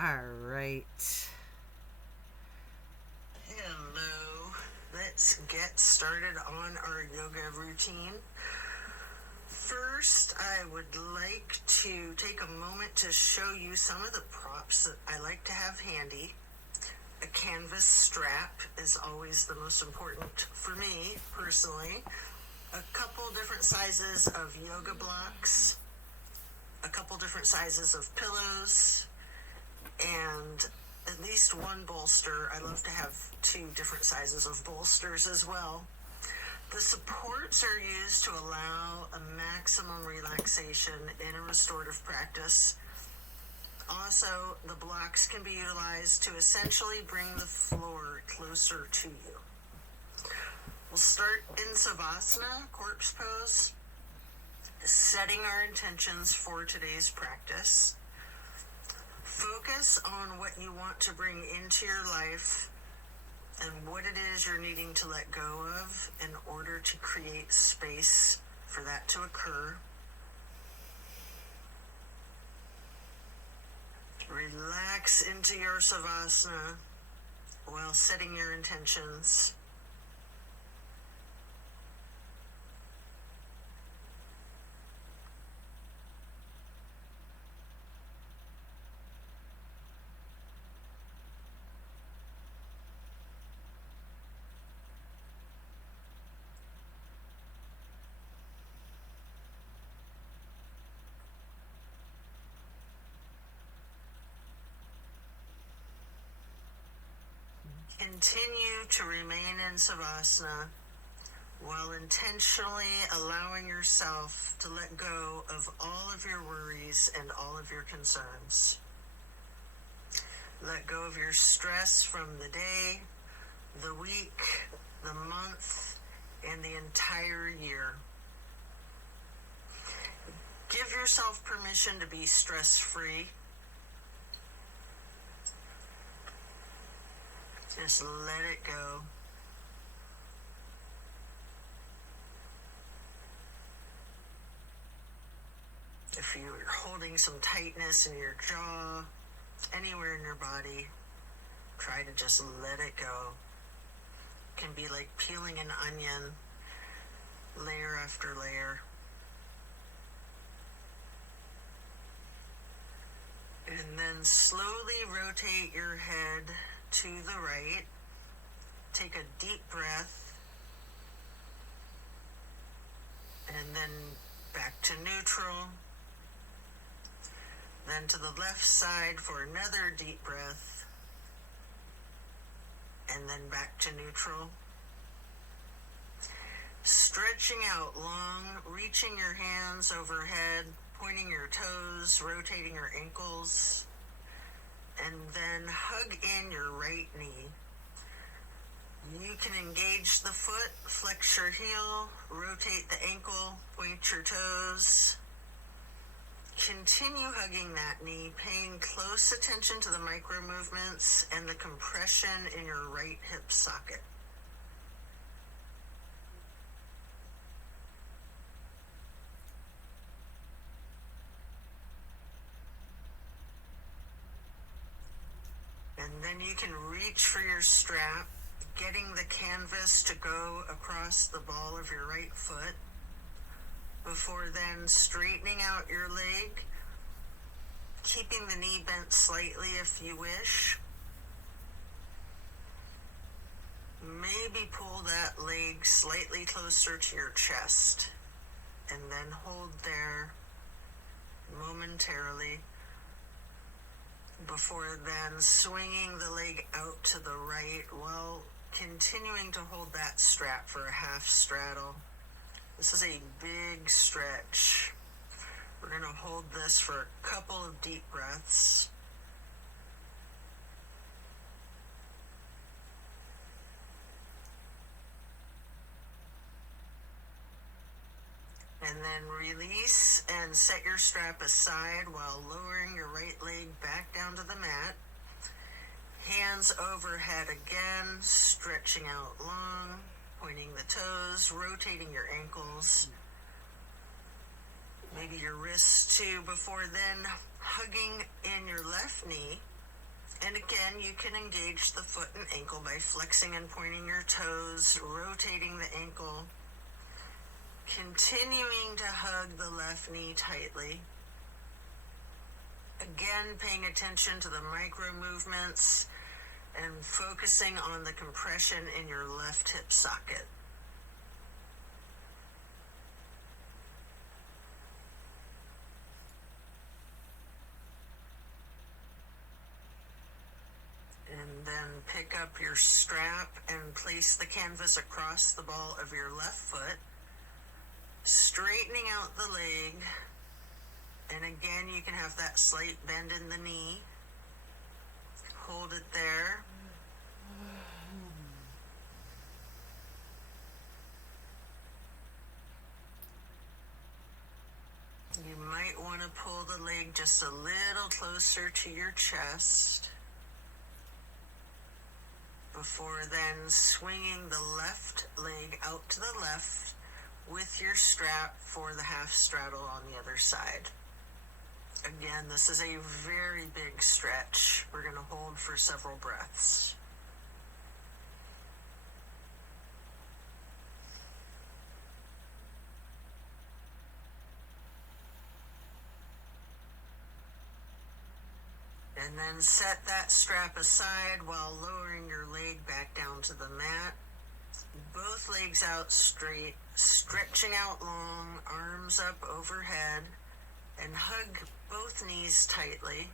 All right. Hello. Let's get started on our yoga routine. First, I would like to take a moment to show you some of the props that I like to have handy. A canvas strap is always the most important for me personally. A couple different sizes of yoga blocks, a couple different sizes of pillows, and at least one bolster. I love to have 2 different sizes of bolsters as well. The supports are used to allow a maximum relaxation in a restorative practice. Also, the blocks can be utilized to essentially bring the floor closer to you. We'll start in Savasana, corpse pose, setting our intentions for today's practice. Focus on what you want to bring into your life and what it is you're needing to let go of in order to create space for that to occur. Relax into your Savasana while setting your intentions. Continue to remain in Savasana while intentionally allowing yourself to let go of all of your worries and all of your concerns. Let go of your stress from the day, the week, the month, and the entire year. Give yourself permission to be stress-free. Just let it go. If you're holding some tightness in your jaw, anywhere in your body, try to just let it go. It can be like peeling an onion, layer after layer. And then slowly rotate your head to the right. Take a deep breath. And then back to neutral. Then to the left side for another deep breath. And then back to neutral. Stretching out long, reaching your hands overhead, pointing your toes, rotating your ankles, and then hug in your right knee. You can engage the foot, flex your heel, rotate the ankle, point your toes. Continue hugging that knee, paying close attention to the micro movements and the compression in your right hip socket. And then you can reach for your strap, getting the canvas to go across the ball of your right foot, before then straightening out your leg, keeping the knee bent slightly if you wish. Maybe pull that leg slightly closer to your chest, and then hold there momentarily, before then swinging the leg out to the right while continuing to hold that strap for a half straddle. This is a big stretch. We're going to hold this for a couple of deep breaths. And then release and set your strap aside while lowering your right leg back down to the mat. Hands overhead again, stretching out long, pointing the toes, rotating your ankles, maybe your wrists too, before then hugging in your left knee, And again, you can engage the foot and ankle by flexing and pointing your toes, rotating the ankle, continuing to hug the left knee tightly. Again, paying attention to the micro movements and focusing on the compression in your left hip socket. And then pick up your strap and place the canvas across the ball of your left foot, straightening out the leg. And again, you can have that slight bend in the knee. Hold it there. You might want to pull the leg just a little closer to your chest before then swinging the left leg out to the left with your strap for the half straddle on the other side. Again, this is a very big stretch. We're going to hold for several breaths. And then set that strap aside while lowering your leg back down to the mat. Both legs out straight, stretching out long, arms up overhead, and hug both knees tightly.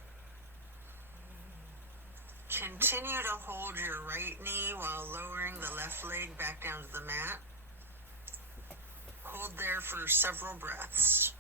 Continue to hold your right knee while lowering the left leg back down to the mat. Hold there for several breaths.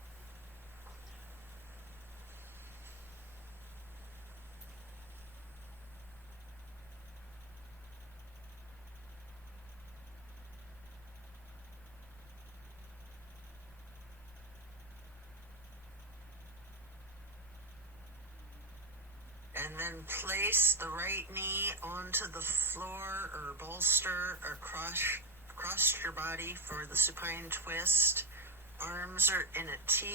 And then place the right knee onto the floor or bolster or across your body for the supine twist. Arms are in a T.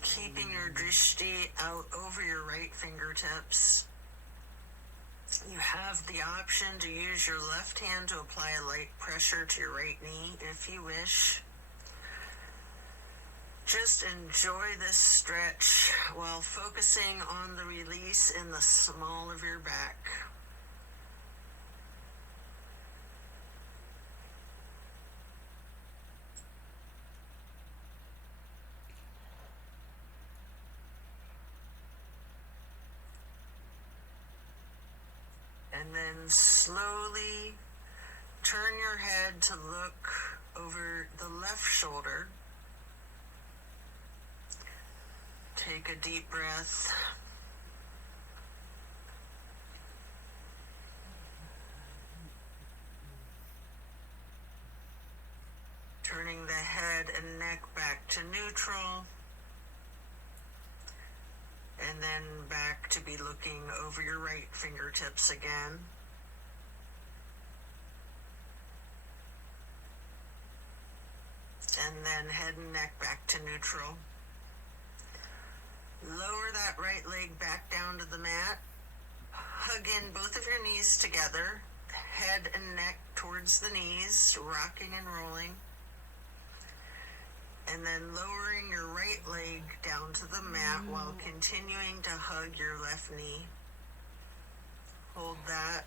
Keeping your drishti out over your right fingertips. You have the option to use your left hand to apply a light pressure to your right knee if you wish. Just enjoy this stretch while focusing on the release in the small of your back. And then slowly turn your head to look over the left shoulder. Take a deep breath. Turning the head and neck back to neutral. And then back to be looking over your right fingertips again. And then head and neck back to neutral. Lower that right leg back down to the mat. Hug in both of your knees together. Head and neck towards the knees, rocking and rolling. And then lowering your right leg down to the mat while continuing to hug your left knee. Hold that.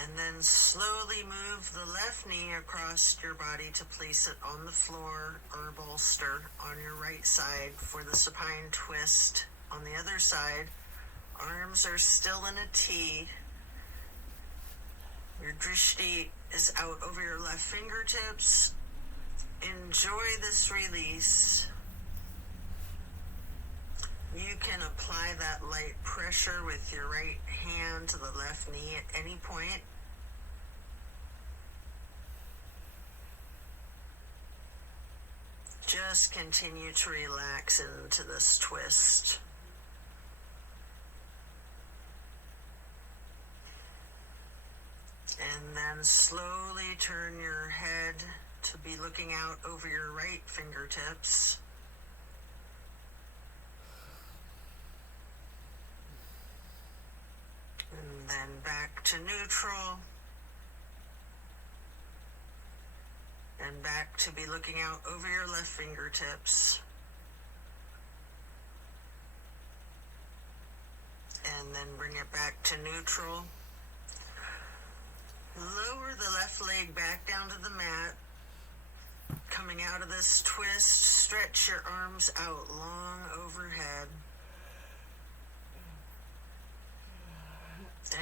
And then slowly move the left knee across your body to place it on the floor or bolster on your right side for the supine twist. On the other side, arms are still in a T. Your drishti is out over your left fingertips. Enjoy this release. You can apply that light pressure with your right hand to the left knee at any point. Just continue to relax into this twist. And then slowly turn your head to be looking out over your right fingertips. And then back to neutral. And back to be looking out over your left fingertips. And then bring it back to neutral. Lower the left leg back down to the mat. Coming out of this twist, stretch your arms out long overhead.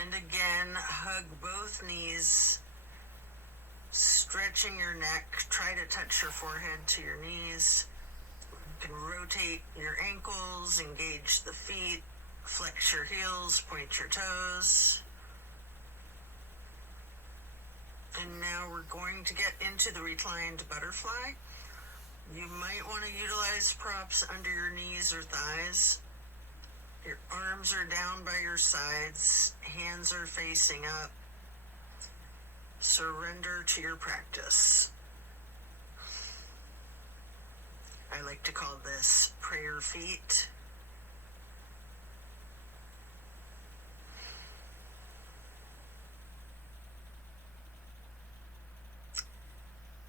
And again, hug both knees, stretching your neck. Try to touch your forehead to your knees. You can rotate your ankles, engage the feet, flex your heels, point your toes. And now we're going to get into the reclined butterfly. You might want to utilize props under your knees or thighs. Your arms are down by your sides, hands are facing up. Surrender to your practice. I like to call this prayer feet.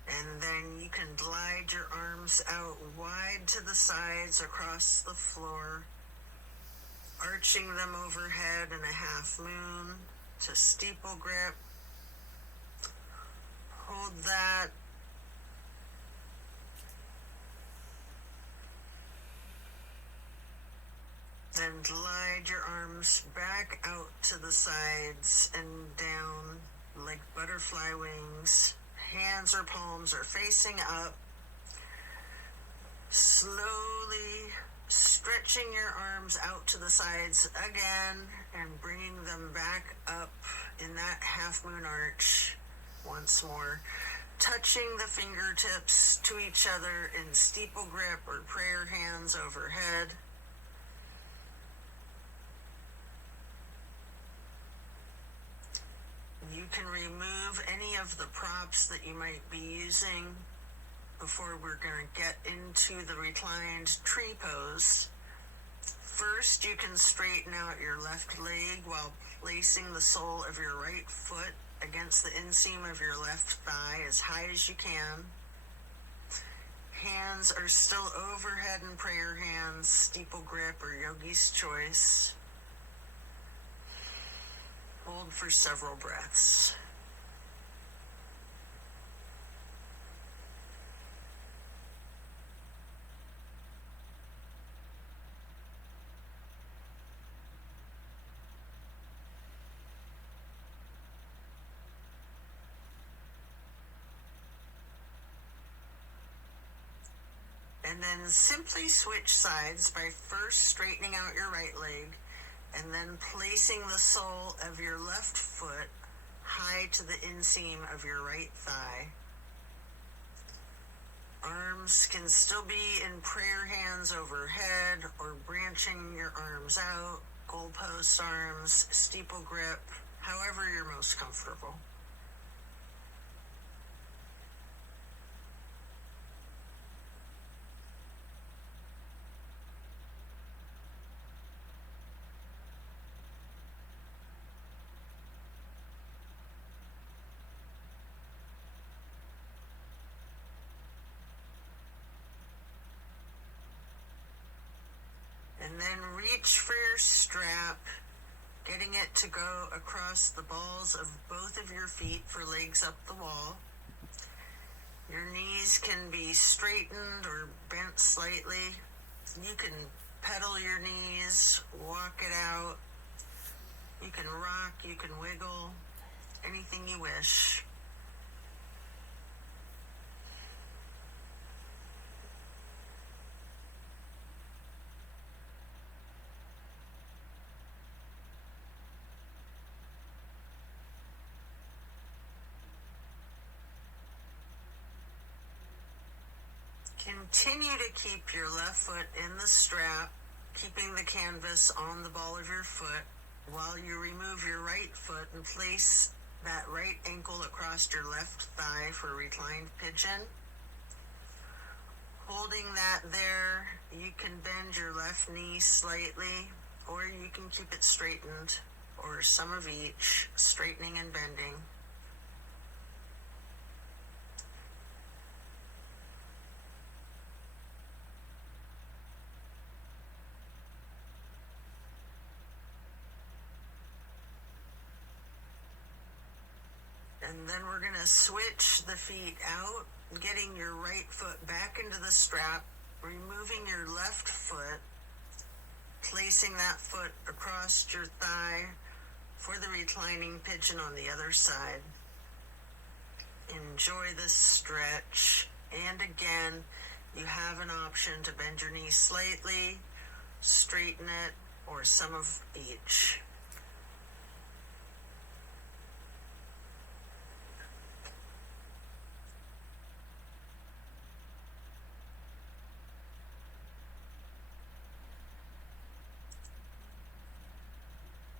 And then you can glide your arms out wide to the sides across the floor, arching them overhead in a half moon to steeple grip. Hold that. Then glide your arms back out to the sides and down like butterfly wings. Hands or palms are facing up. Slowly stretching your arms out to the sides again and bringing them back up in that half moon arch once more. Touching the fingertips to each other in steeple grip or prayer hands overhead. You can remove any of the props that you might be using before we're going to get into the reclined tree pose. First, you can straighten out your left leg while placing the sole of your right foot against the inseam of your left thigh as high as you can. Hands are still overhead in prayer hands, steeple grip, or yogi's choice. Hold for several breaths. And then simply switch sides by first straightening out your right leg and then placing the sole of your left foot high to the inseam of your right thigh. Arms can still be in prayer hands overhead or branching your arms out, goalpost arms, steeple grip, however you're most comfortable. And then reach for your strap, getting it to go across the balls of both of your feet for legs up the wall. Your knees can be straightened or bent slightly. You can pedal your knees, walk it out. You can rock, you can wiggle, anything you wish. Continue to keep your left foot in the strap, keeping the canvas on the ball of your foot while you remove your right foot and place that right ankle across your left thigh for reclined pigeon. Holding that there, you can bend your left knee slightly, or you can keep it straightened, or some of each, straightening and bending. And then we're going to switch the feet out, getting your right foot back into the strap, removing your left foot, placing that foot across your thigh for the reclining pigeon on the other side. Enjoy this stretch. And again, you have an option to bend your knee slightly, straighten it, or some of each.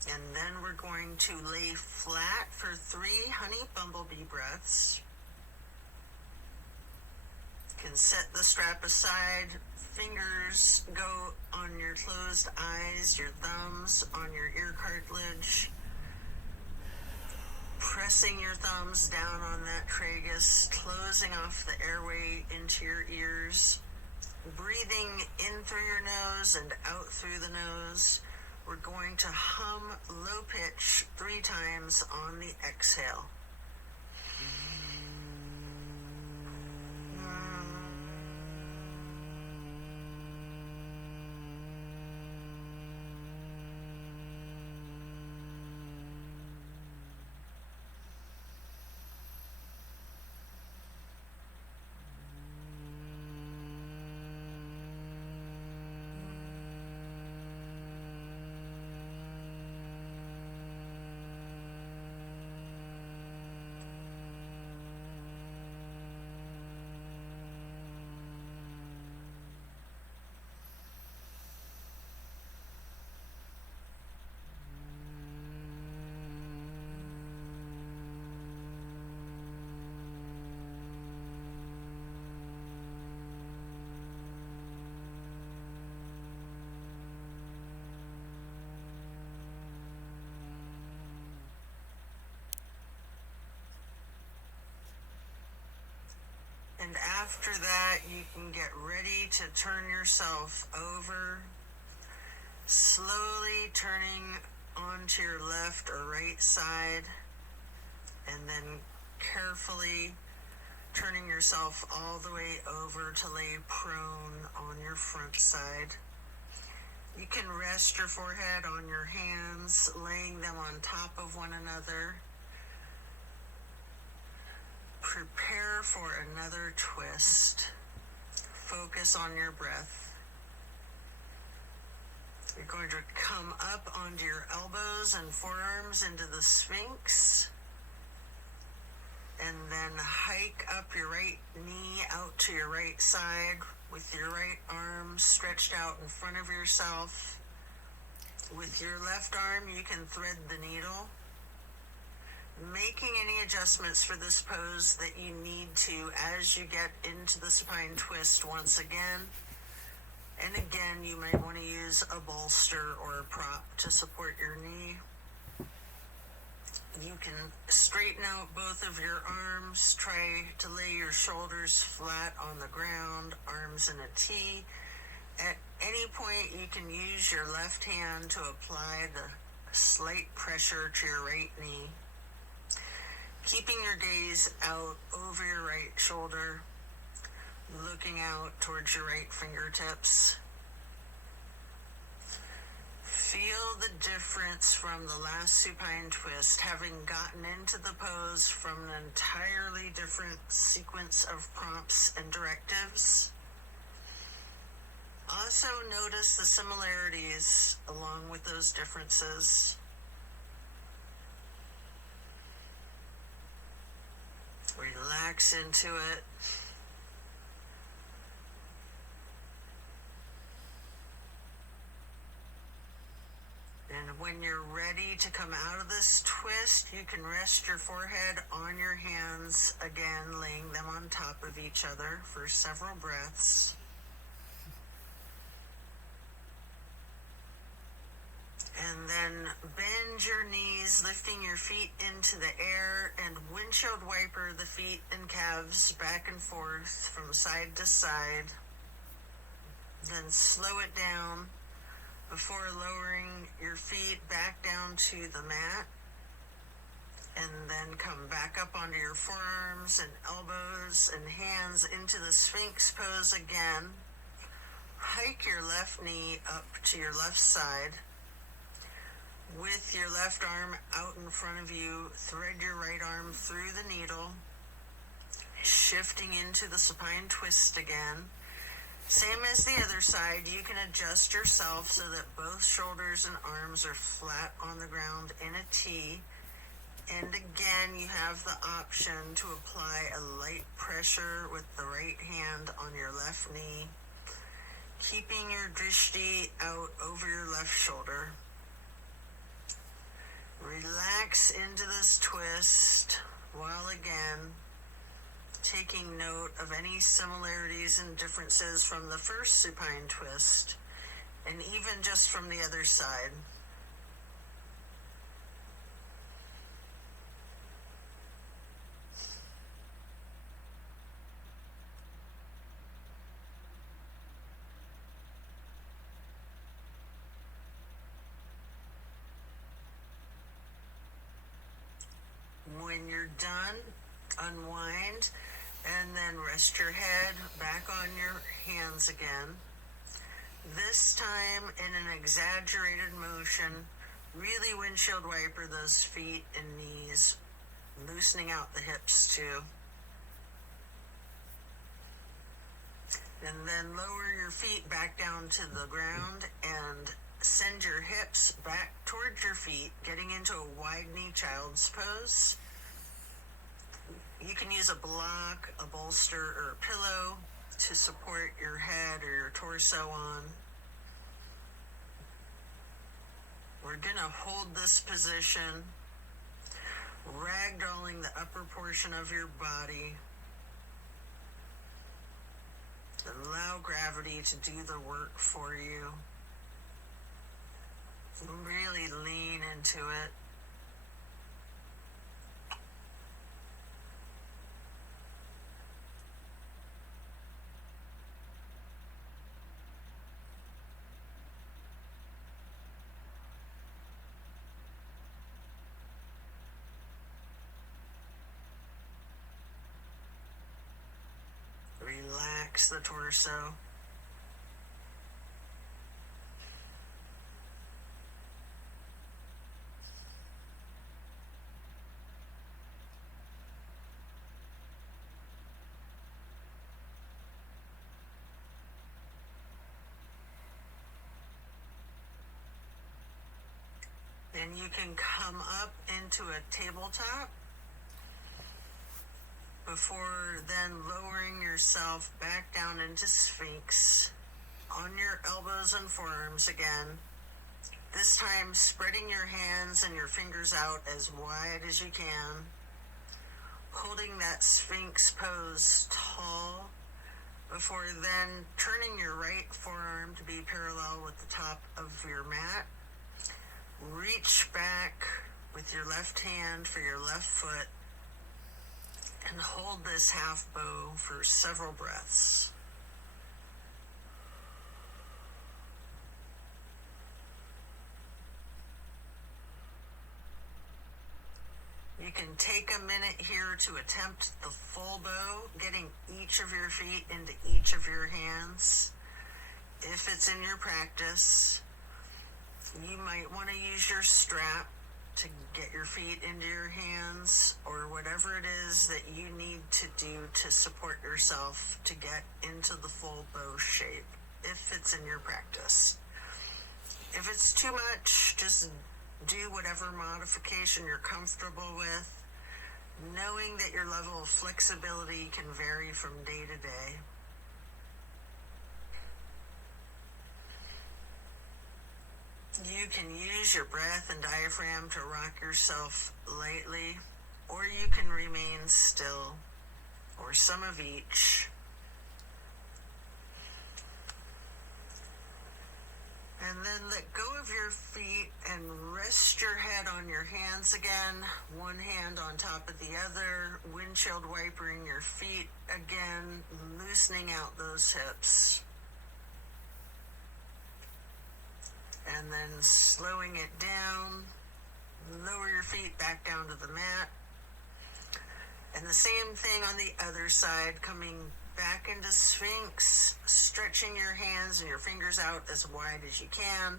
And then we're going to lay flat for 3 honey bumblebee breaths. You can set the strap aside, fingers go on your closed eyes, your thumbs on your ear cartilage, pressing your thumbs down on that tragus, closing off the airway into your ears, breathing in through your nose and out through the nose. We're going to hum low pitch 3 times on the exhale. And after that, you can get ready to turn yourself over, slowly turning onto your left or right side, and then carefully turning yourself all the way over to lay prone on your front side. You can rest your forehead on your hands, laying them on top of one another. Prepare for another twist. Focus on your breath. You're going to come up onto your elbows and forearms into the Sphinx. And then hike up your right knee out to your right side with your right arm stretched out in front of yourself. With your left arm, you can thread the needle, making any adjustments for this pose that you need to as you get into the supine twist once again. And again, you might want to use a bolster or a prop to support your knee. You can straighten out both of your arms, try to lay your shoulders flat on the ground, arms in a T. At any point, you can use your left hand to apply the slight pressure to your right knee, keeping your gaze out over your right shoulder, looking out towards your right fingertips. Feel the difference from the last supine twist, having gotten into the pose from an entirely different sequence of prompts and directives. Also notice the similarities along with those differences. Relax into it. And when you're ready to come out of this twist, you can rest your forehead on your hands, again laying them on top of each other for several breaths. And then bend your knees, lifting your feet into the air, and windshield wiper the feet and calves back and forth from side to side. Then slow it down before lowering your feet back down to the mat. And then come back up onto your forearms and elbows and hands into the Sphinx pose again. Hike your left knee up to your left side. With your left arm out in front of you, thread your right arm through the needle, shifting into the supine twist again. Same as the other side, you can adjust yourself so that both shoulders and arms are flat on the ground in a T. And again, you have the option to apply a light pressure with the right hand on your left knee, keeping your drishti out over your left shoulder. Relax into this twist while again taking note of any similarities and differences from the first supine twist, and even just from the other side. When you're done, unwind and then rest your head back on your hands again. This time in an exaggerated motion, really windshield wiper those feet and knees, loosening out the hips too. And then lower your feet back down to the ground and send your hips back towards your feet, getting into a wide knee child's pose. You can use a block, a bolster, or a pillow to support your head or your torso on. We're gonna hold this position, ragdolling the upper portion of your body. Allow gravity to do the work for you. Really lean into it. Relax the torso. Then you can come up into a tabletop before then lowering yourself back down into Sphinx on your elbows and forearms again. This time spreading your hands and your fingers out as wide as you can, holding that Sphinx pose tall before then turning your right forearm to be parallel with the top of your mat. Reach back with your left hand for your left foot and hold this half bow for several breaths. You can take a minute here to attempt the full bow, getting each of your feet into each of your hands. If it's in your practice, you might want to use your strap to get your feet into your hands, or whatever it is that you need to do to support yourself to get into the full bow shape, if it's in your practice. If it's too much, just do whatever modification you're comfortable with, knowing that your level of flexibility can vary from day to day. You You can use your breath and diaphragm to rock yourself lightly, or you can remain still, or some of each. And then let go of your feet and rest your head on your hands again, one hand on top of the other, windshield wipering your feet again, loosening out those hips. And then slowing it down, lower your feet back down to the mat. And the same thing on the other side, coming back into Sphinx, stretching your hands and your fingers out as wide as you can,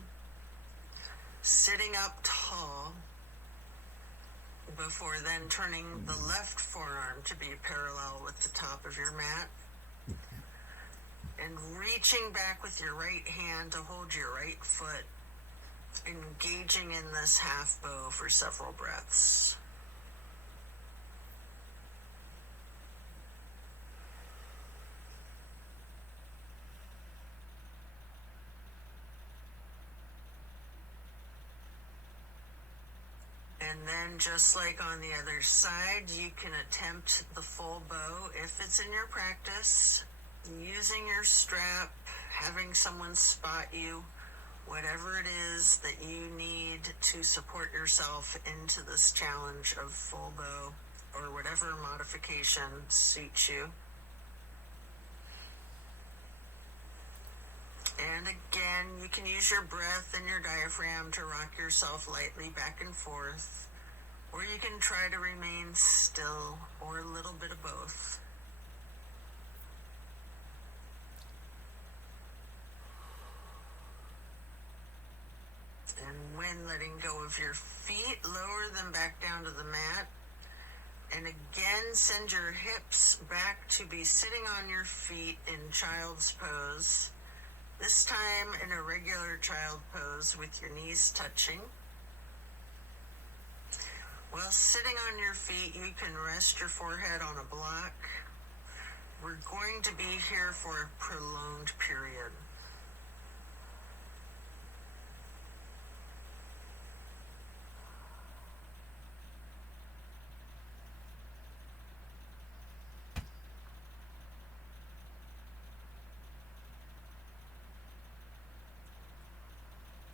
sitting up tall, before then turning the left forearm to be parallel with the top of your mat, and reaching back with your right hand to hold your right foot, engaging in this half bow for several breaths. And then just like on the other side, you can attempt the full bow if it's in your practice, using your strap, having someone spot you, whatever it is that you need to support yourself into this challenge of full bow, or whatever modification suits you. And again, you can use your breath and your diaphragm to rock yourself lightly back and forth, or you can try to remain still, or a little bit of both. And when letting go of your feet, lower them back down to the mat. And again, send your hips back to be sitting on your feet in child's pose. This time in a regular child pose with your knees touching. While sitting on your feet, you can rest your forehead on a block. We're going to be here for a prolonged period.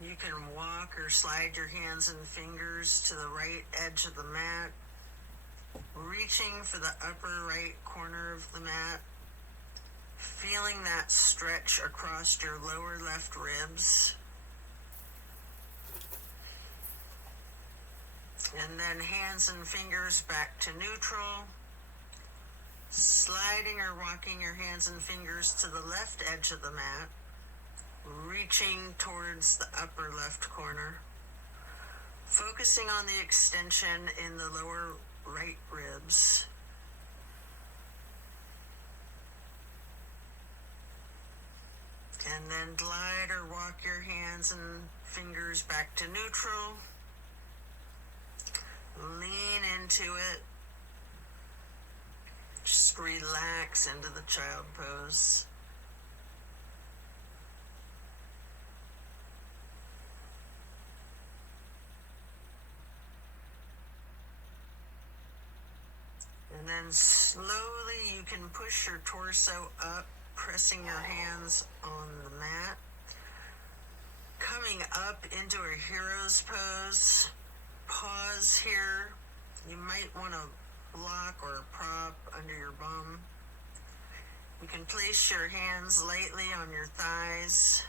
You can walk or slide your hands and fingers to the right edge of the mat, reaching for the upper right corner of the mat, feeling that stretch across your lower left ribs. And then hands and fingers back to neutral, sliding or rocking your hands and fingers to the left edge of the mat, reaching towards the upper left corner, focusing on the extension in the lower right ribs. And then glide or walk your hands and fingers back to neutral. Lean into it. Just relax into the child pose. And then slowly you can push your torso up, pressing your hands on the mat. Coming up into a hero's pose. Pause here. You might want to block or prop under your bum. You can place your hands lightly on your thighs.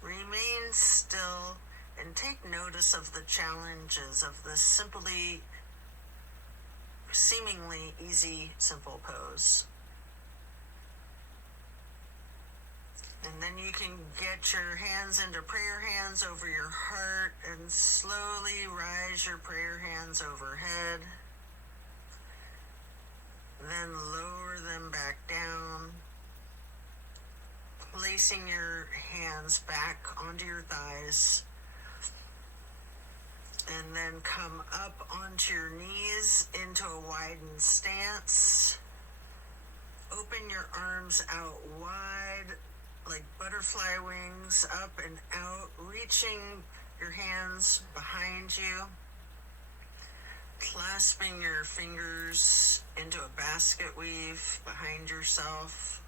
Remain still and take notice of the challenges of this seemingly easy, simple pose. And then you can get your hands into prayer hands over your heart and slowly rise your prayer hands overhead. Then lower them back down, placing your hands back onto your thighs. And then come up onto your knees into a widened stance. Open your arms out wide like butterfly wings, up and out, reaching your hands behind you, clasping your fingers into a basket weave behind yourself.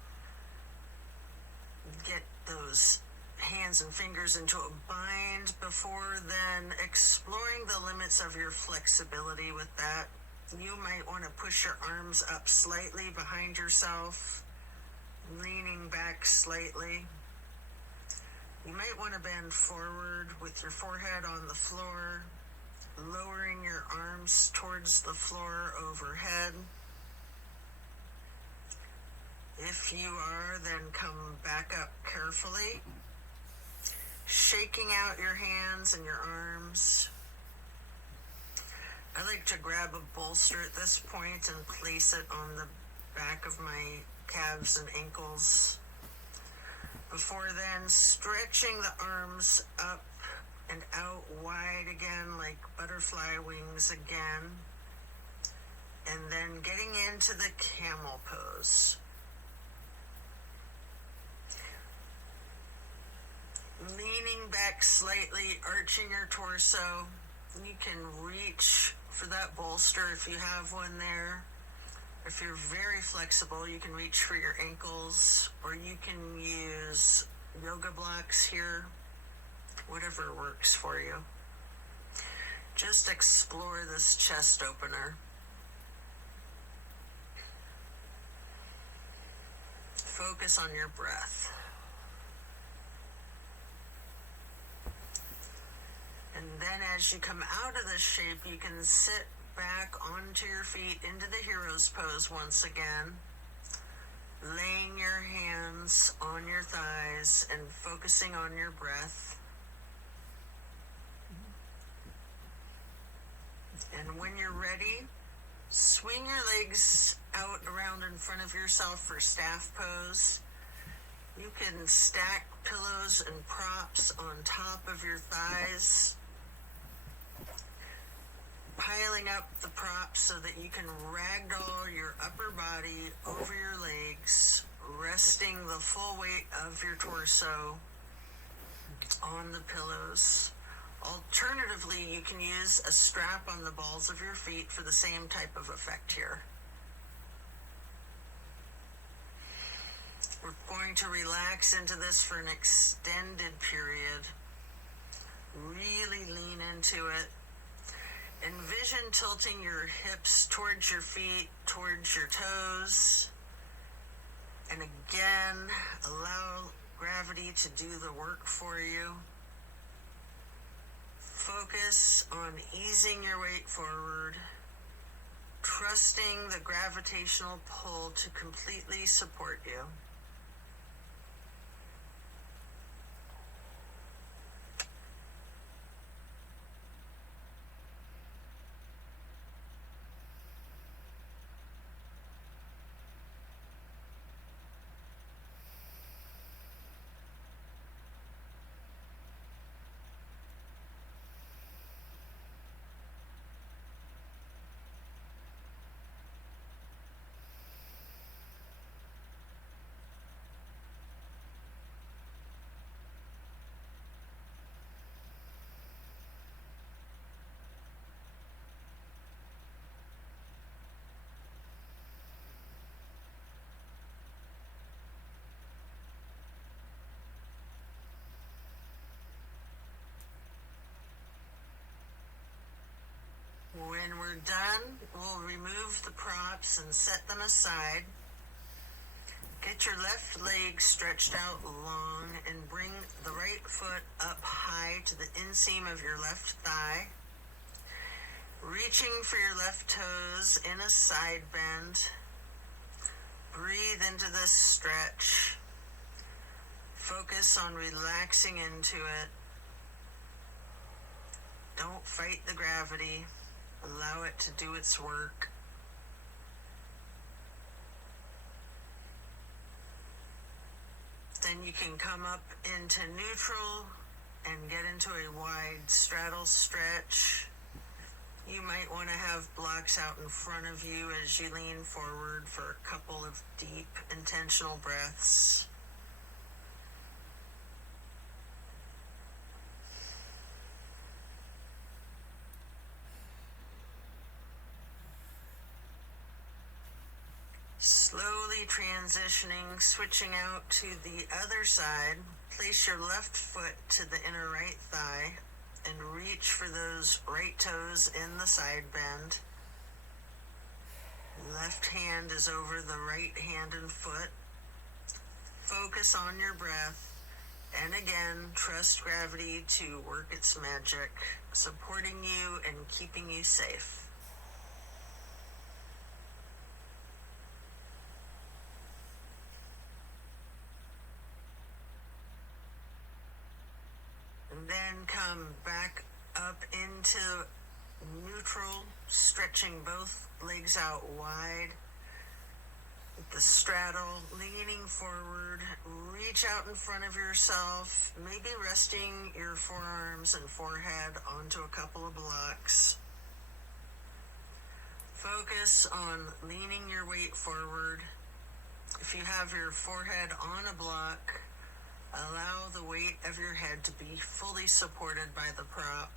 Get those hands and fingers into a bind before then exploring the limits of your flexibility with that. You might want to push your arms up slightly behind yourself, leaning back slightly. You might want to bend forward with your forehead on the floor, lowering your arms towards the floor overhead. If you are, then come back up carefully, shaking out your hands and your arms. I like to grab a bolster at this point and place it on the back of my calves and ankles. Before then, stretching the arms up and out wide again like butterfly wings again. And then getting into the camel pose. Leaning back slightly, arching your torso. You can reach for that bolster if you have one there. If you're very flexible, you can reach for your ankles, or you can use yoga blocks here, whatever works for you. Just explore this chest opener. Focus on your breath. And then as you come out of this shape, you can sit back onto your feet into the hero's pose once again, laying your hands on your thighs and focusing on your breath. And when you're ready, swing your legs out around in front of yourself for staff pose. You can stack pillows and props on top of your thighs, piling up the props so that you can ragdoll your upper body over your legs, resting the full weight of your torso on the pillows. Alternatively, you can use a strap on the balls of your feet for the same type of effect here. We're going to relax into this for an extended period. Really lean into it. Envision tilting your hips towards your feet, towards your toes. And again, allow gravity to do the work for you. Focus on easing your weight forward, trusting the gravitational pull to completely support you. When we're done, we'll remove the props and set them aside. Get your left leg stretched out long and bring the right foot up high to the inseam of your left thigh. Reaching for your left toes in a side bend. Breathe into this stretch. Focus on relaxing into it. Don't fight the gravity. Allow it to do its work. Then you can come up into neutral and get into a wide straddle stretch. You might want to have blocks out in front of you as you lean forward for a couple of deep, intentional breaths. transitioning, switching out to the other side. Place your left foot to the inner right thigh and reach for those right toes in the side bend. Left hand is over the right hand and foot. Focus on your breath, and again, trust gravity to work its magic, supporting you and keeping you safe. And then come back up into neutral, stretching both legs out wide. With the straddle, leaning forward, reach out in front of yourself, maybe resting your forearms and forehead onto a couple of blocks. Focus on leaning your weight forward. If you have your forehead on a block, allow the weight of your head to be fully supported by the prop.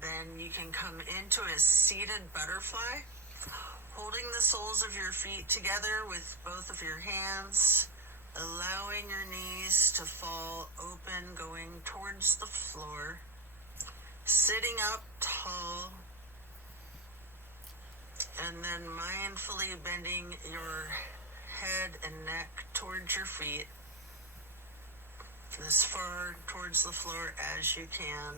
Then you can come into a seated butterfly, holding the soles of your feet together with both of your hands, allowing your knees to fall open, going towards the floor, sitting up tall, and then mindfully bending your head and neck towards your feet, as far towards the floor as you can.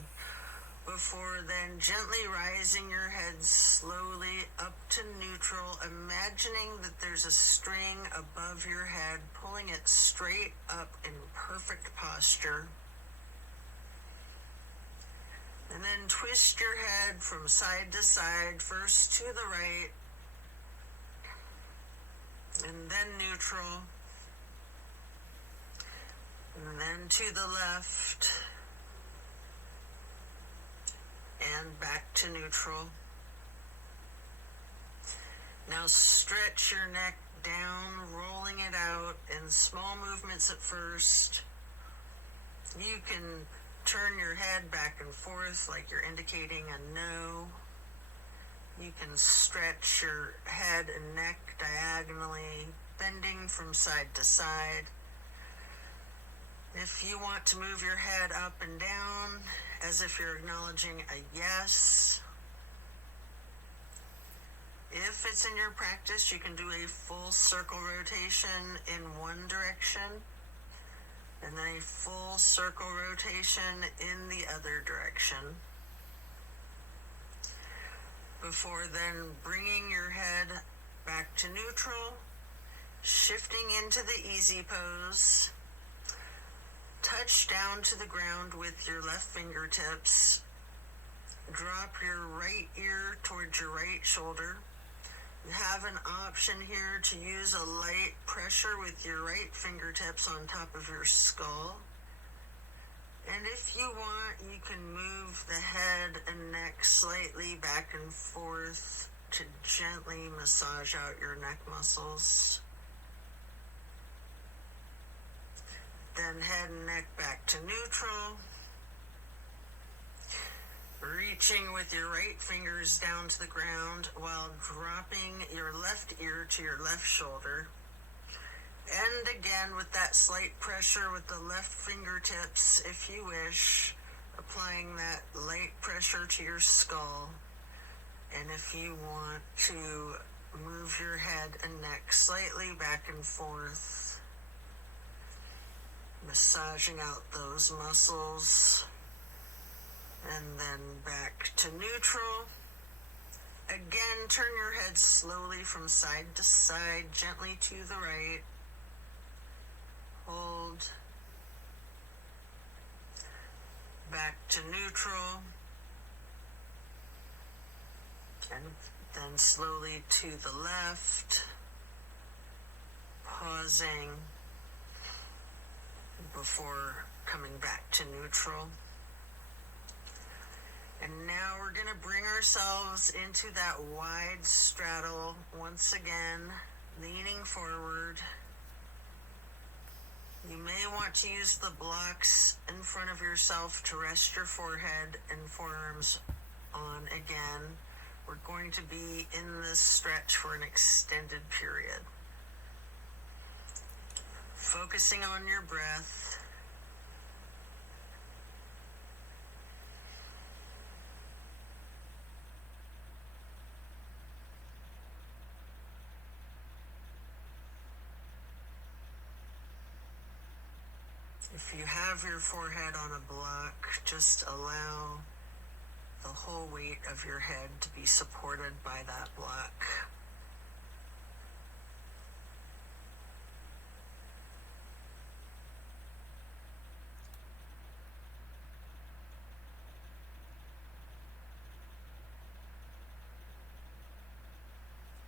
Before then, gently rising your head slowly up to neutral, imagining that there's a string above your head, pulling it straight up in perfect posture. And then twist your head from side to side, first to the right, and then neutral, and then to the left, and back to neutral. Now stretch your neck down, rolling it out in small movements at first. You can turn your head back and forth like you're indicating a no. You can stretch your head and neck diagonally, bending from side to side. If you want to move your head up and down, as if you're acknowledging a yes. If it's in your practice, you can do a full circle rotation in one direction, and then a full circle rotation in the other direction. Before then, bringing your head back to neutral, shifting into the easy pose. Touch down to the ground with your left fingertips. Drop your right ear towards your right shoulder. You have an option here to use a light pressure with your right fingertips on top of your skull. And if you want, you can move the head and neck slightly back and forth to gently massage out your neck muscles. Then head and neck back to neutral. Reaching with your right fingers down to the ground while dropping your left ear to your left shoulder. And again with that slight pressure with the left fingertips, if you wish, applying that light pressure to your skull. And if you want to move your head and neck slightly back and forth, massaging out those muscles, and then back to neutral. Again, turn your head slowly from side to side, gently to the right. Hold. Back to neutral. And then slowly to the left. Pausing before coming back to neutral. And now we're going to bring ourselves into that wide straddle once again, leaning forward, You may want to use the blocks in front of yourself to rest your forehead and forearms on again. We're going to be in this stretch for an extended period. Focusing on your breath. If you have your forehead on a block, just allow the whole weight of your head to be supported by that block.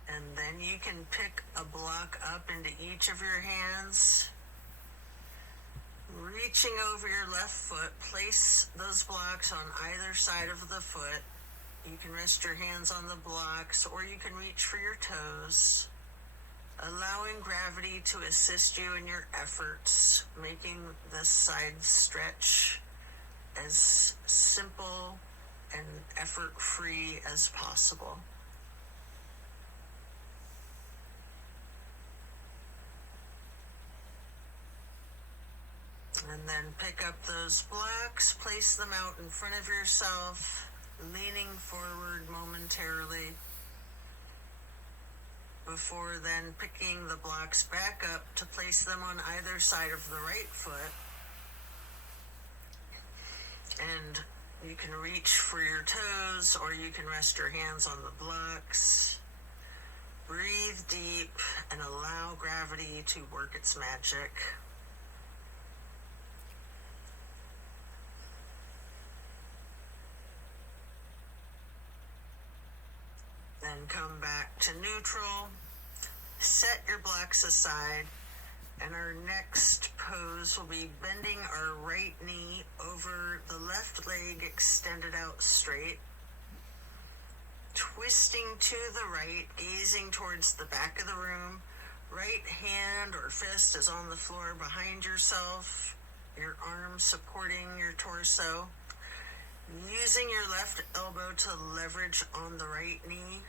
And then you can pick a block up into each of your hands. Reaching over your left foot, place those blocks on either side of the foot. You can rest your hands on the blocks, or you can reach for your toes, allowing gravity to assist you in your efforts, making this side stretch as simple and effort-free as possible. And then pick up those blocks, place them out in front of yourself, leaning forward momentarily, before then picking the blocks back up to place them on either side of the right foot. And you can reach for your toes, or you can rest your hands on the blocks. Breathe deep and allow gravity to work its magic. Then come back to neutral, set your blocks aside, and our next pose will be bending our right knee over the left leg extended out straight, twisting to the right, gazing towards the back of the room. Right hand or fist is on the floor behind yourself, your arm supporting your torso. Using your left elbow to leverage on the right knee,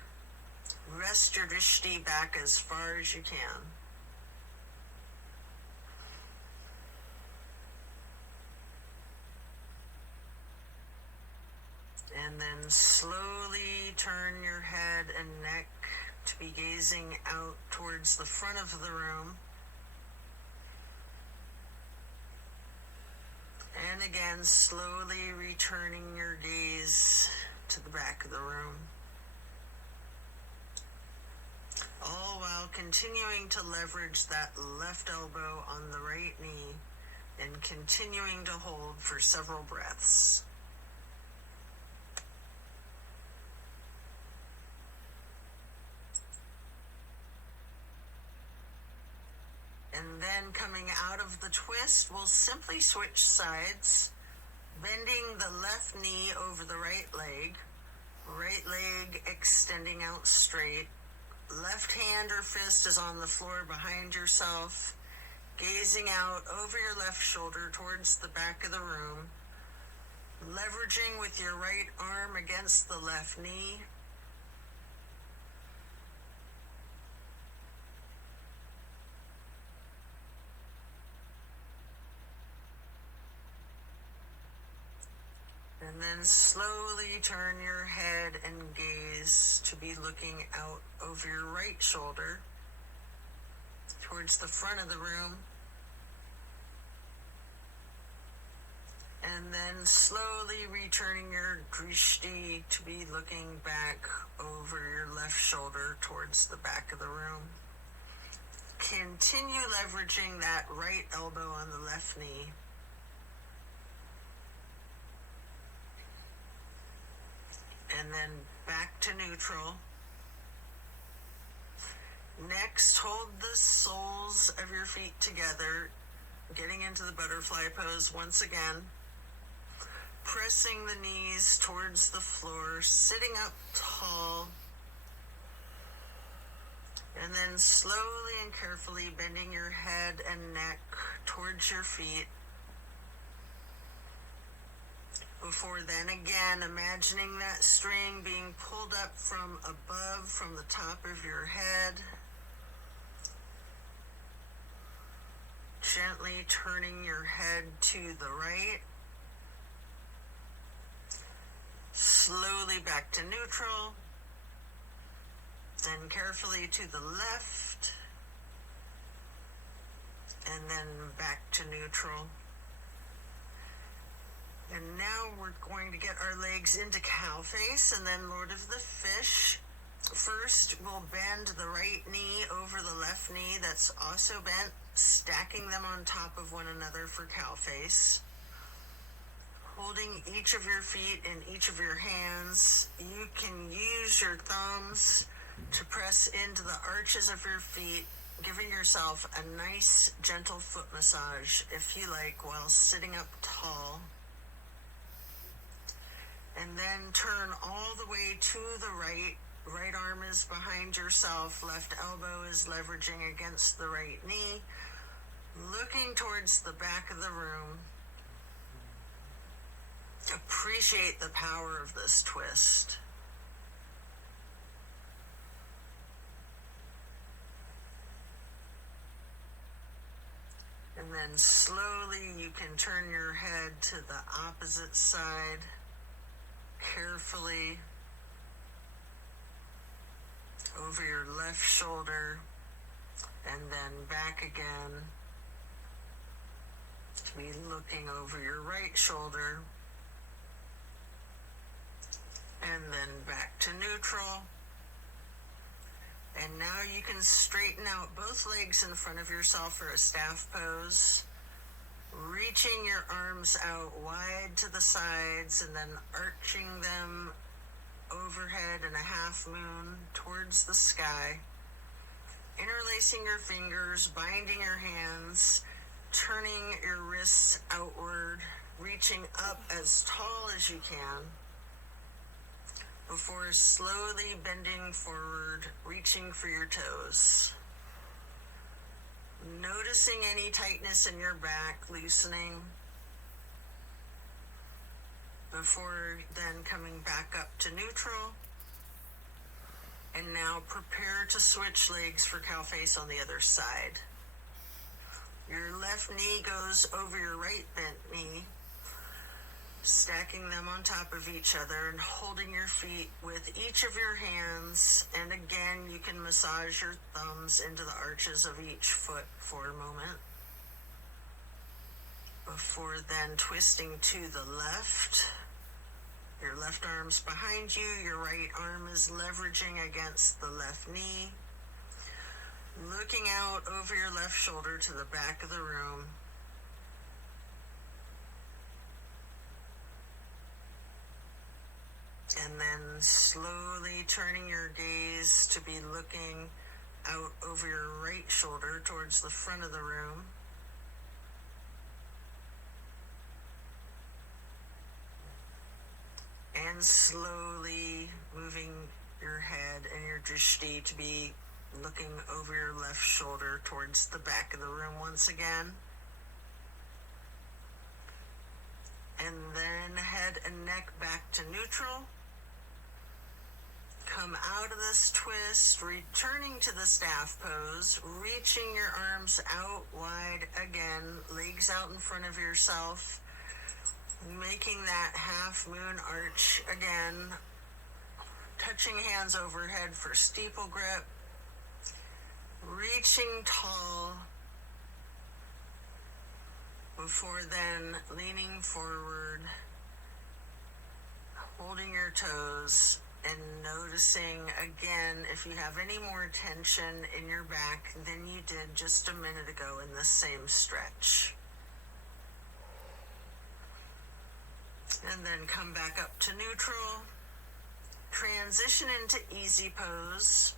rest your drishti back as far as you can. And then slowly turn your head and neck to be gazing out towards the front of the room. And again, slowly returning your gaze to the back of the room. All while continuing to leverage that left elbow on the right knee and continuing to hold for several breaths. And then coming out of the twist, we'll simply switch sides, bending the left knee over the right leg extending out straight. Left hand or fist is on the floor behind yourself, gazing out over your left shoulder towards the back of the room, leveraging with your right arm against the left knee. And then slowly turn your head and gaze to be looking out over your right shoulder towards the front of the room. And then slowly returning your drishti to be looking back over your left shoulder towards the back of the room. Continue leveraging that right elbow on the left knee. And then back to neutral. Next, hold the soles of your feet together, getting into the butterfly pose once again. Pressing the knees towards the floor, sitting up tall. And then slowly and carefully bending your head and neck towards your feet. Before then, again, imagining that string being pulled up from above, from the top of your head. Gently turning your head to the right. Slowly back to neutral. Then carefully to the left. And then back to neutral. And now we're going to get our legs into cow face and then Lord of the Fish. First, we'll bend the right knee over the left knee that's also bent, stacking them on top of one another for cow face. Holding each of your feet in each of your hands, you can use your thumbs to press into the arches of your feet, giving yourself a nice, gentle foot massage, if you like, while sitting up tall. And then turn all the way to the right. Right arm is behind yourself. Left elbow is leveraging against the right knee. Looking towards the back of the room. Appreciate the power of this twist. And then slowly you can turn your head to the opposite side. Carefully over your left shoulder and then back again to be looking over your right shoulder and then back to neutral. And now you can straighten out both legs in front of yourself for a staff pose. Reaching your arms out wide to the sides and then arching them overhead in a half moon towards the sky. Interlacing your fingers, binding your hands, turning your wrists outward, reaching up as tall as you can, before slowly bending forward, reaching for your toes. Noticing any tightness in your back, loosening, before then coming back up to neutral. And now prepare to switch legs for cow face on the other side. Your left knee goes over your right bent knee, stacking them on top of each other and holding your feet with each of your hands. And again, you can massage your thumbs into the arches of each foot for a moment. Before then twisting to the left. Your left arm's behind you, your right arm is leveraging against the left knee. Looking out over your left shoulder to the back of the room. And then slowly turning your gaze to be looking out over your right shoulder towards the front of the room. And slowly moving your head and your drishti to be looking over your left shoulder towards the back of the room once again. And then head and neck back to neutral. Come out of this twist, returning to the staff pose, reaching your arms out wide again, legs out in front of yourself, making that half moon arch again, touching hands overhead for steeple grip, reaching tall, before then leaning forward, holding your toes, and noticing again if you have any more tension in your back than you did just a minute ago in the same stretch. And then come back up to neutral. Transition into easy pose.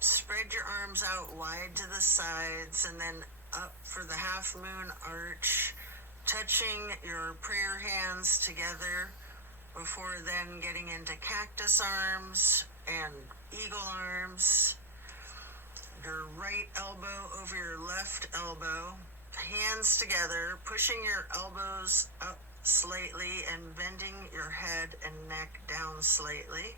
Spread your arms out wide to the sides and then up for the half moon arch, touching your prayer hands together before then getting into cactus arms, and eagle arms. Your right elbow over your left elbow, hands together, pushing your elbows up slightly and bending your head and neck down slightly.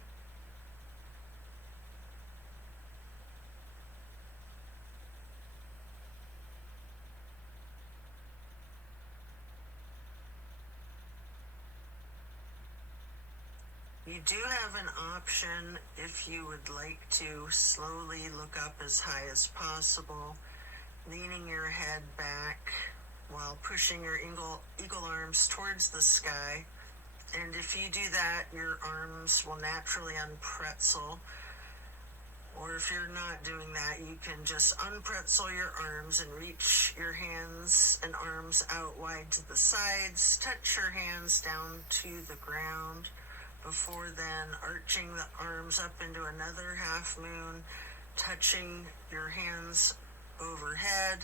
You do have an option if you would like to slowly look up as high as possible, leaning your head back while pushing your eagle arms towards the sky. And if you do that, your arms will naturally unpretzel. Or if you're not doing that, you can just unpretzel your arms and reach your hands and arms out wide to the sides. Touch your hands down to the ground. Before then, arching the arms up into another half moon, touching your hands overhead,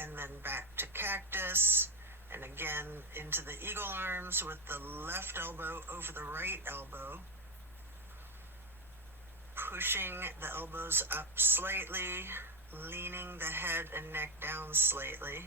and then back to cactus, and again into the eagle arms with the left elbow over the right elbow, pushing the elbows up slightly, leaning the head and neck down slightly.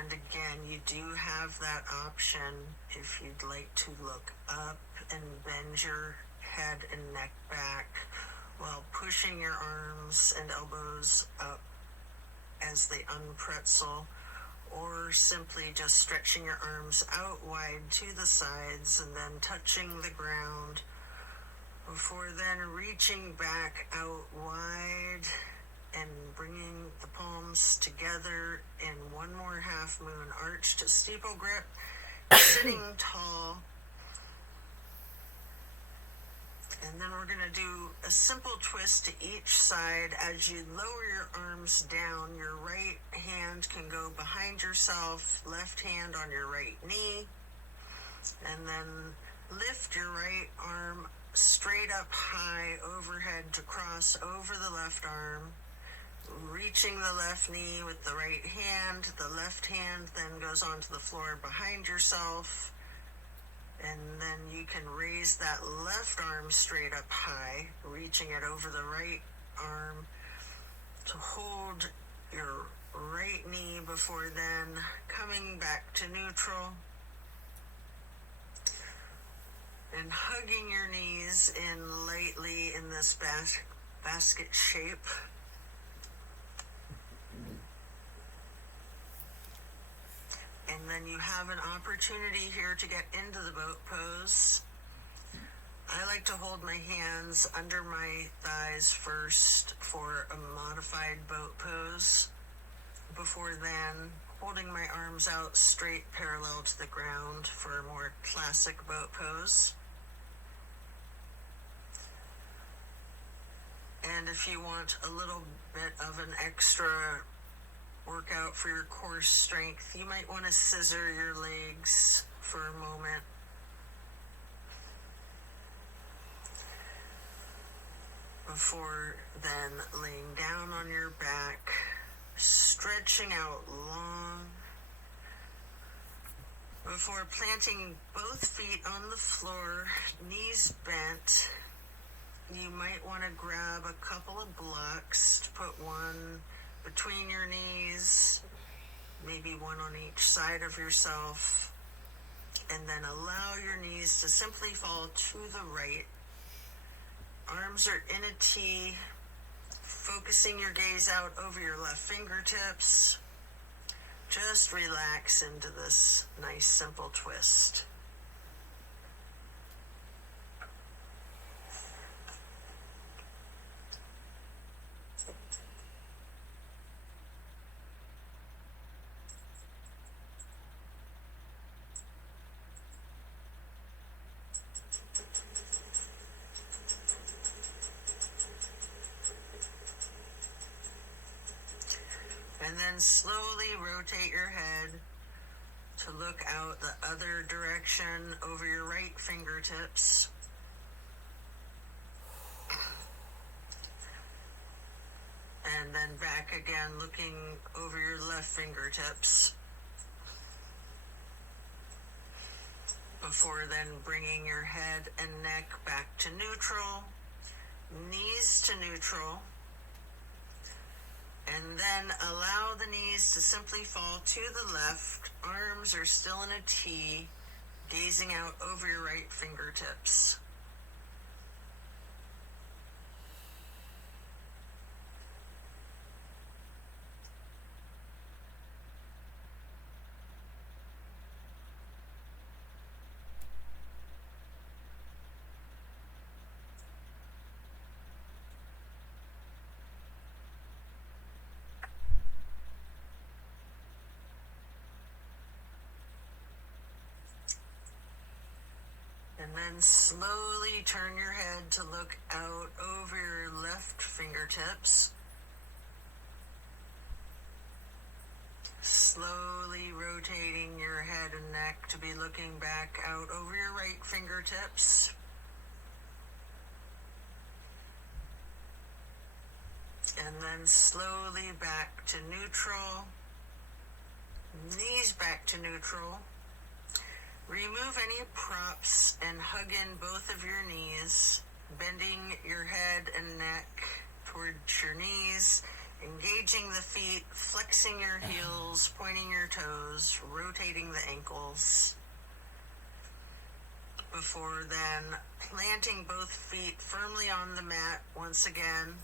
And again, you do have that option if you'd like to look up and bend your head and neck back while pushing your arms and elbows up as they unpretzel, or simply just stretching your arms out wide to the sides and then touching the ground before then reaching back out wide and bringing the palms together in one more half moon arch to steeple grip, sitting tall. And then we're going to do a simple twist to each side. As you lower your arms down, your right hand can go behind yourself, left hand on your right knee, and then lift your right arm straight up high overhead to cross over the left arm, reaching the left knee with the right hand. The left hand then goes onto the floor behind yourself, and then you can raise that left arm straight up high, reaching it over the right arm to hold your right knee before then coming back to neutral and hugging your knees in lightly in this basket shape. And then you have an opportunity here to get into the boat pose. I like to hold my hands under my thighs first for a modified boat pose. Before then, holding my arms out straight parallel to the ground for a more classic boat pose. And if you want a little bit of an extra workout for your core strength, you might want to scissor your legs for a moment. Before then laying down on your back, stretching out long. Before planting both feet on the floor, knees bent, you might want to grab a couple of blocks to put one between your knees, maybe one on each side of yourself, and then allow your knees to simply fall to the right. Arms are in a T, focusing your gaze out over your left fingertips. Just relax into this nice simple twist. And then slowly rotate your head to look out the other direction over your right fingertips. And then back again, looking over your left fingertips. Before then bringing your head and neck back to neutral, knees to neutral, and then allow the knees to simply fall to the left. Arms are still in a T, gazing out over your right fingertips. And then slowly turn your head to look out over your left fingertips. Slowly rotating your head and neck to be looking back out over your right fingertips. And then slowly back to neutral. Knees back to neutral. Remove any props and hug in both of your knees, bending your head and neck towards your knees, engaging the feet, flexing your heels, pointing your toes, rotating the ankles. Before then, planting both feet firmly on the mat once again.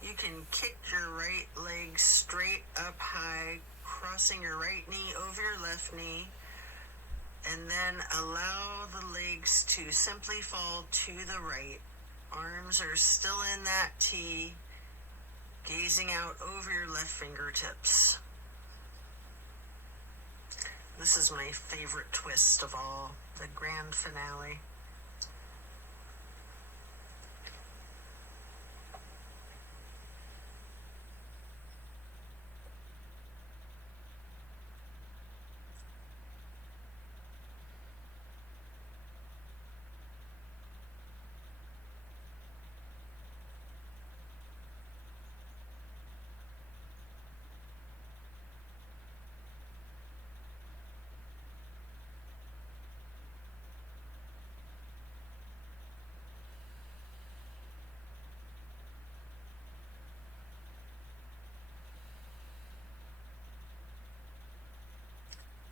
You can kick your right leg straight up high, crossing your right knee over your left knee. And then allow the legs to simply fall to the right. Arms are still in that T, gazing out over your left fingertips. This is my favorite twist of all, the grand finale.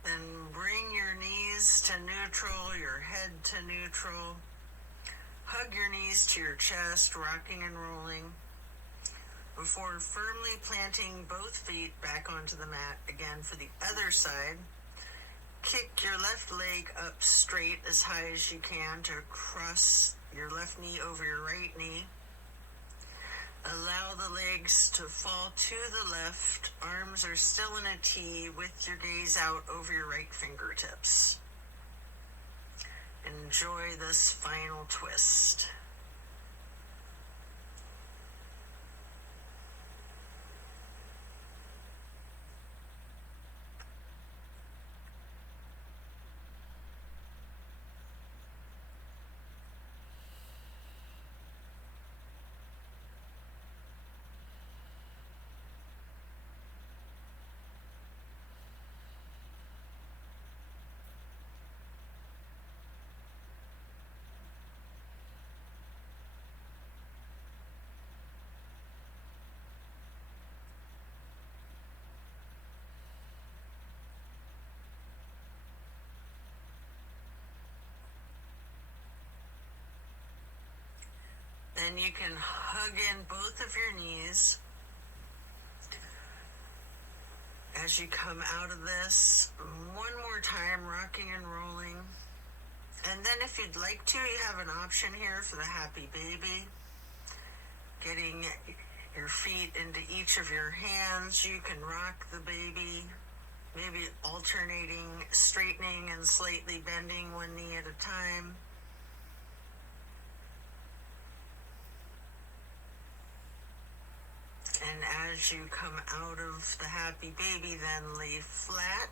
Then bring your knees to neutral, your head to neutral. Hug your knees to your chest, rocking and rolling. Before firmly planting both feet back onto the mat again for the other side. Kick your left leg up straight as high as you can to cross your left knee over your right knee. Allow the legs to fall to the left. Arms are still in a T with your gaze out over your right fingertips. Enjoy this final twist. Then you can hug in both of your knees as you come out of this. One more time, rocking and rolling. And then if you'd like to, you have an option here for the happy baby. Getting your feet into each of your hands. You can rock the baby, maybe alternating, straightening and slightly bending one knee at a time. And as you come out of the happy baby, then lay flat,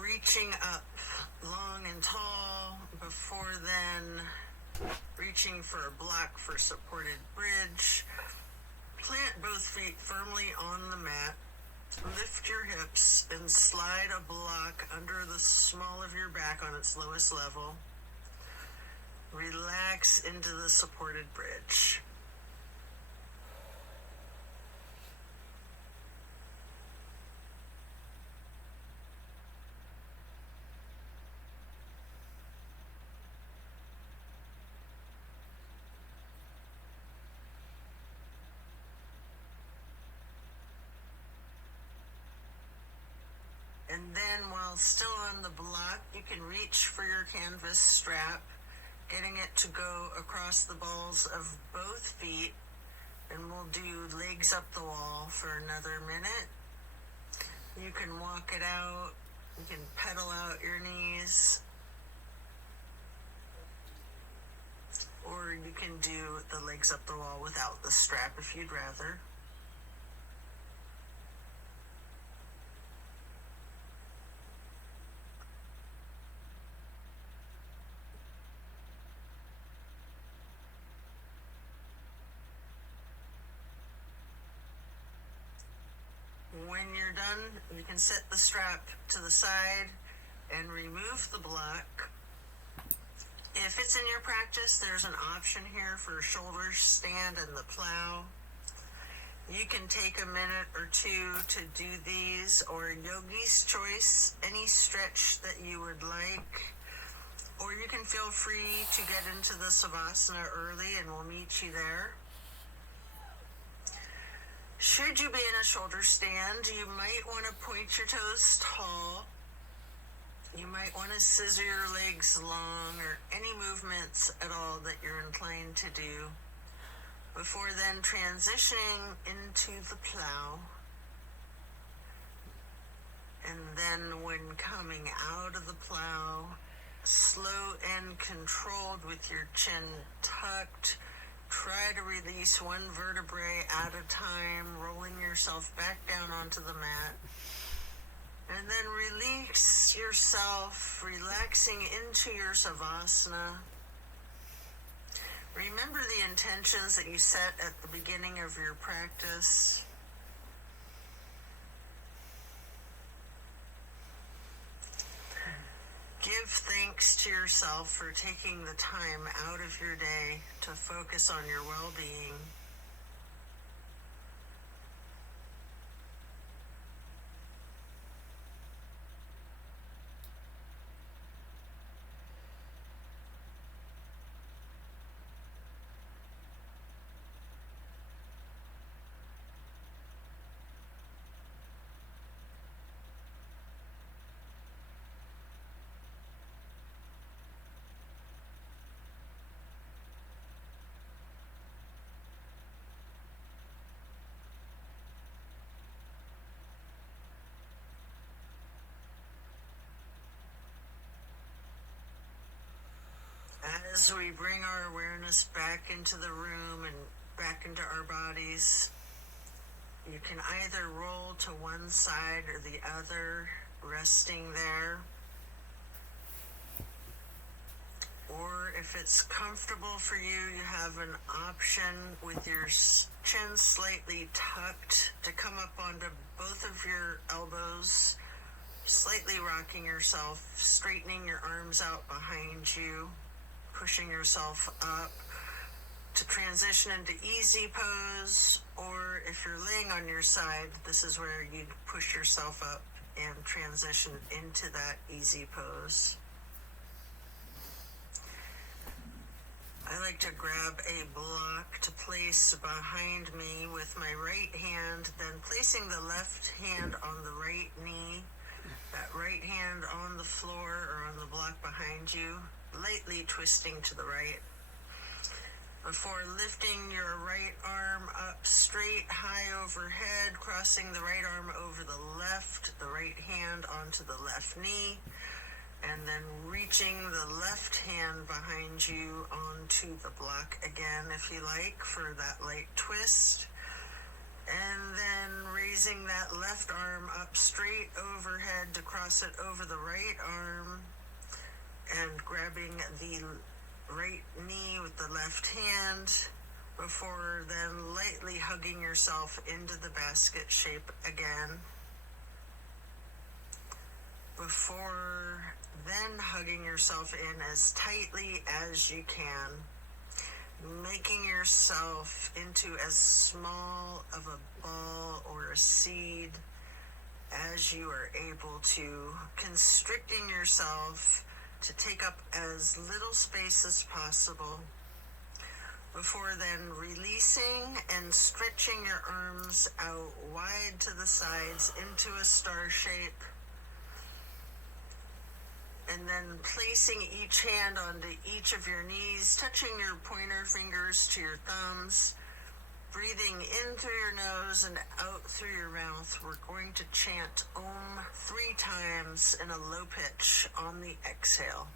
reaching up long and tall. Before then, reaching for a block for supported bridge. Plant both feet firmly on the mat. Lift your hips and slide a block under the small of your back on its lowest level. Relax into the supported bridge. And then while still on the block, you can reach for your canvas strap, getting it to go across the balls of both feet, and we'll do legs up the wall for another minute. You can walk it out, you can pedal out your knees, or you can do the legs up the wall without the strap if you'd rather. When you're done, you can set the strap to the side and remove the block. If it's in your practice, there's an option here for shoulder stand and the plow. You can take a minute or two to do these, or yogi's choice, any stretch that you would like. Or you can feel free to get into the Savasana early and we'll meet you there. Should you be in a shoulder stand, you might want to point your toes tall. You might want to scissor your legs long, or any movements at all that you're inclined to do, before then transitioning into the plow. And then when coming out of the plow, slow and controlled with your chin tucked, try to release one vertebrae at a time, rolling yourself back down onto the mat. And then release yourself, relaxing into your Savasana. Remember the intentions that you set at the beginning of your practice. Give thanks to yourself for taking the time out of your day to focus on your well-being. As we bring our awareness back into the room and back into our bodies, you can either roll to one side or the other, resting there. Or if it's comfortable for you, you have an option with your chin slightly tucked to come up onto both of your elbows, slightly rocking yourself, straightening your arms out behind you, pushing yourself up to transition into easy pose. Or if you're laying on your side, this is where you'd push yourself up and transition into that easy pose. I like to grab a block to place behind me with my right hand, then placing the left hand on the right knee, that right hand on the floor or on the block behind you, lightly twisting to the right. Before lifting your right arm up straight, high overhead, crossing the right arm over the left, the right hand onto the left knee, and then reaching the left hand behind you onto the block again, if you like, for that light twist. And then raising that left arm up straight overhead to cross it over the right arm, and grabbing the right knee with the left hand, before then lightly hugging yourself into the basket shape again. Before then hugging yourself in as tightly as you can, making yourself into as small of a ball or a seed as you are able to, constricting yourself to take up as little space as possible. Before then releasing and stretching your arms out wide to the sides into a star shape. And then placing each hand onto each of your knees, touching your pointer fingers to your thumbs, breathing in through your nose and out through your mouth. We're going to chant Om 3 times in a low pitch on the exhale.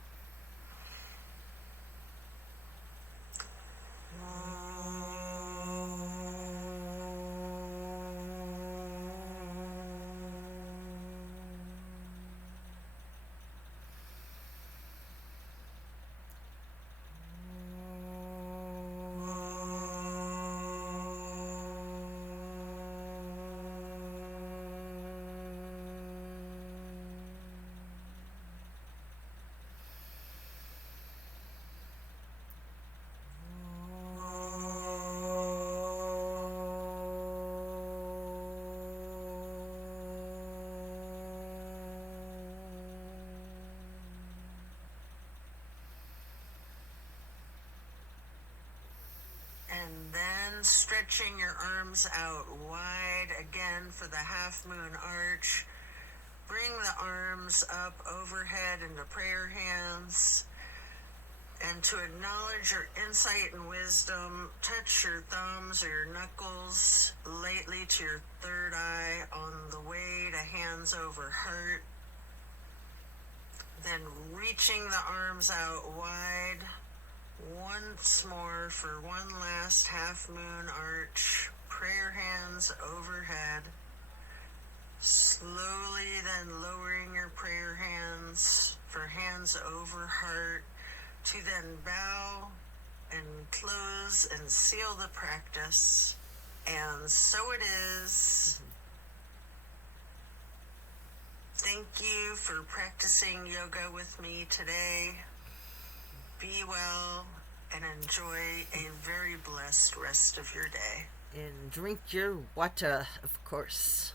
And then stretching your arms out wide again for the half moon arch. Bring the arms up overhead into prayer hands. And to acknowledge your insight and wisdom, touch your thumbs or your knuckles lightly to your third eye on the way to hands over heart. Then reaching the arms out wide. Once more for one last half moon arch, prayer hands overhead. Slowly then lowering your prayer hands for hands over heart, to then bow and close and seal the practice. And so it is. Thank you for practicing yoga with me today. Be well and enjoy a very blessed rest of your day. And drink your water, of course.